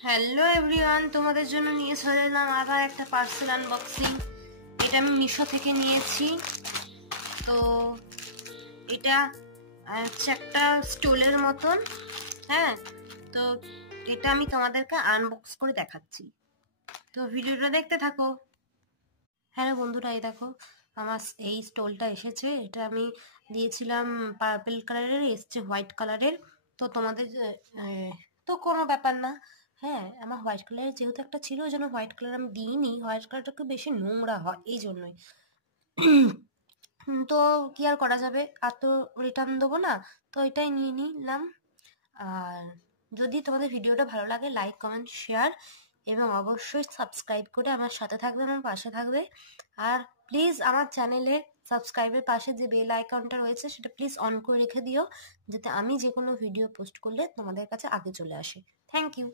Hello everyone, তোমাদের জন্য নিয়ে চলে এলাম আবার একটা পার্সেল আনবক্সিং। এটা আমি মিশো থেকে নিয়েছি। তো এটা হচ্ছে একটা স্টোলের মতন। হ্যাঁ, তো এটা আমি তোমাদেরকে আনবক্স করে দেখাচ্ছি, তো ভিডিওটা দেখতে থাকো। হ্যালো বন্ধুরা, এই দেখো আমার এই স্টোলটা এসেছে। এটা আমি দিয়েছিলাম পার্পল কালারের, এসছে হোয়াইট কালারের। তো তোমাদের তো কোনো ব্যাপার না। হ্যাঁ, আমার হোয়াইট কালারের যেহেতু একটা ছিল, ওই জন্য হোয়াইট কালার আমি দিইনি। হোয়াইট কালারটা একটু বেশি নোংরা হয়, এই জন্যই। তো কি আর করা যাবে, আর তো রিটার্ন দেবো না, তো এটাই নিয়ে নিলাম। আর যদি তোমাদের ভিডিওটা ভালো লাগে, লাইক কমেন্ট শেয়ার এবং অবশ্যই সাবস্ক্রাইব করে আমার সাথে থাকবে, আমার পাশে থাকবে। আর প্লিজ আমার চ্যানেলে সাবস্ক্রাইবের পাশে যে বেল আইকনটা রয়েছে সেটা প্লিজ অন করে রেখে দিও, যাতে আমি যে কোনো ভিডিও পোস্ট করলে তোমাদের কাছে আগে চলে আসে। Thank you.